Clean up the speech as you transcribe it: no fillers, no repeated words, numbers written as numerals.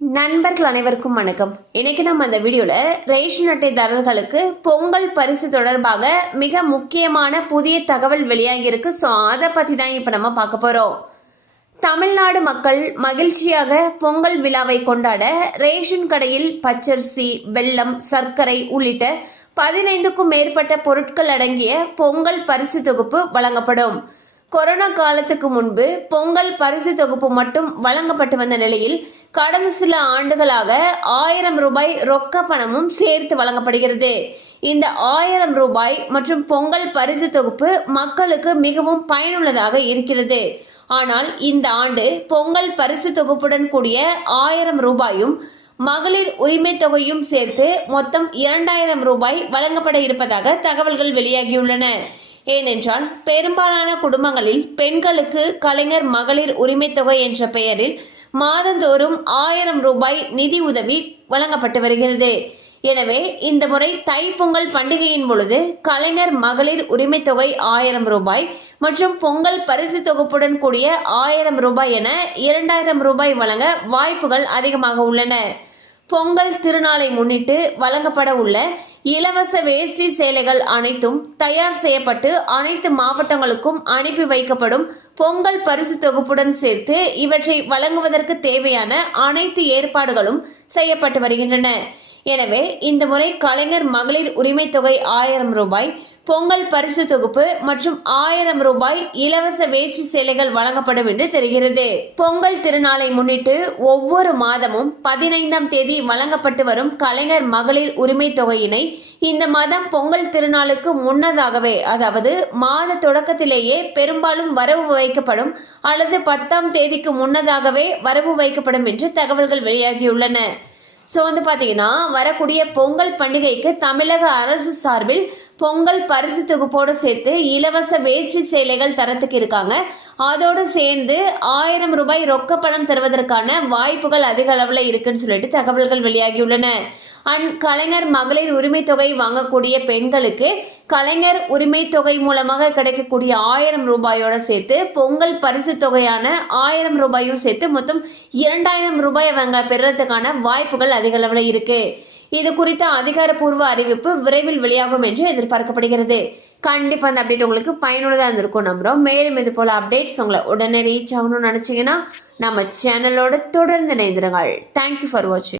நண்பர்கள் அனைவருக்கும் வணக்கம். இன்னைக்கு நம்ம அந்த வீடியோல ரேஷன் அட்டைதாரர்களுக்கு பொங்கல் பரிசு தொடர்பாக மிக முக்கியமான புதிய தகவல் வெளியாகி இருக்கு. ஸோ அதை பத்தி தான் இப்ப நம்ம பார்க்க போறோம். தமிழ்நாடு மக்கள் மகிழ்ச்சியாக பொங்கல் விழாவை கொண்டாட ரேஷன் கடையில் பச்சரிசி, வெல்லம், சர்க்கரை உள்ளிட்ட 15க்கும் மேற்பட்ட பொருட்கள் அடங்கிய பொங்கல் பரிசு தொகுப்பு வழங்கப்படும். கொரோனா காலத்துக்கு முன்பு பொங்கல் பரிசு தொகுப்பு மட்டும் வழங்கப்பட்டு வந்த நிலையில் கடந்த சில ஆண்டுகளாக 1000 ரூபாய் ரொக்க பணமும் சேர்த்து வழங்கப்படுகிறது. இந்த 1000 ரூபாய் மற்றும் பொங்கல் பரிசு தொகுப்பு மக்களுக்கு மிகவும் பயனுள்ளதாக இருக்கிறது. ஆனால் இந்த ஆண்டு பொங்கல் பரிசு தொகுப்புடன் கூடிய 1000 ரூபாயும் மகளிர் உரிமை தொகையும் சேர்த்து மொத்தம் 2000 ரூபாய் வழங்கப்பட இருப்பதாக தகவல்கள் வெளியாகியுள்ளன. ஏனென்றால் பெரும்பாலான குடும்பங்களில் பெண்களுக்கு கலைஞர் மகளிர் உரிமை தொகை என்ற பெயரில் மாதந்தோறும் 1000 ரூபாய் நிதி உதவி வழங்கப்பட்டு வருகிறது. எனவே இந்த முறை தைப்பொங்கல் பண்டிகையின் பொழுது கலைஞர் மகளிர் உரிமை தொகை 1000 ரூபாய் மற்றும் பொங்கல் பரிசு தொகுப்புடன் கூடிய 1000 ரூபாய் என 2000 ரூபாய் வழங்க வாய்ப்புகள் அதிகமாக உள்ளன. பொங்கல் திருநாளை முன்னிட்டு வழங்கப்பட உள்ள இலவச வேஷ்டி சேலைகள் அனைத்தும் தயார் செய்யப்பட்டு அனைத்து மாவட்டங்களுக்கும் அனுப்பி வைக்கப்படும். பொங்கல் பரிசு தொகுப்புடன் சேர்த்து இவற்றை வழங்குவதற்கு தேவையான அனைத்து ஏற்பாடுகளும் செய்யப்பட்டு வருகின்றன. எனவே இந்த முறை கலைஞர் மகளிர் உரிமை தொகை 1000 ரூபாய், பொங்கல் பரிசு தொகுப்பு மற்றும் 1000 ரூபாய் இலவச வேஷ்டி சேலைகள் வழங்கப்படும் என்று தெரிகிறது. பொங்கல் திருநாளை முன்னிட்டு ஒவ்வொரு மாதமும் 15ஆம் தேதி வழங்கப்பட்டு வரும் கலைஞர் மகளிர் உரிமை தொகையினை இந்த மாதம் பொங்கல் திருநாளுக்கு முன்னதாகவே, அதாவது மாத தொடக்கத்திலேயே பெரும்பாலும் வரவு வைக்கப்படும் அல்லது 10ஆம் தேதிக்கு முன்னதாகவே வரவு வைக்கப்படும் என்று தகவல்கள் வெளியாகியுள்ளன. ஸோ பார்த்தீங்கன்னா வரக்கூடிய பொங்கல் பண்டிகைக்கு தமிழக அரசு சார்பில் பொங்கல் பரிசு தொகுப்போடு சேர்த்து இலவச வேஷ்டி சேலைகள் தரத்துக்கு இருக்காங்க. அதோடு சேர்ந்து 1000 ரூபாய் ரொக்க பணம் தருவதற்கான வாய்ப்புகள் அதிக அளவில் இருக்குன்னு சொல்லிட்டு தகவல்கள் வெளியாகியுள்ளன. கலைஞர் மகளிர் உரிமை தொகை வாங்கக்கூடிய பெண்களுக்கு கலைஞர் உரிமை தொகை மூலமாக கிடைக்கக்கூடிய 1000 ரூபாயோட சேர்த்து பொங்கல் பரிசு தொகையான 1000 ரூபாயும் சேர்த்து மொத்தம் 2000 ரூபாய் அவங்க பெறுறதுக்கான வாய்ப்புகள் அதிக அளவில் இருக்கு. இது குறித்த அதிகாரப்பூர்வ அறிவிப்பு விரைவில் வெளியாகும் என்று எதிர்பார்க்கப்படுகிறது. கண்டிப்பா அந்த அப்டேட் உங்களுக்கு பயனுள்ளதாக இருந்திருக்கும் நம்புறோம். மேலும் இது போல அப்டேட்ஸ் உங்களை உடனே ரீச் ஆகணும்னு நினைச்சீங்கன்னா நம்ம சேனலோட தொடர்ந்து இணைந்திருங்கள். தேங்க்யூ ஃபார் வாட்சிங்.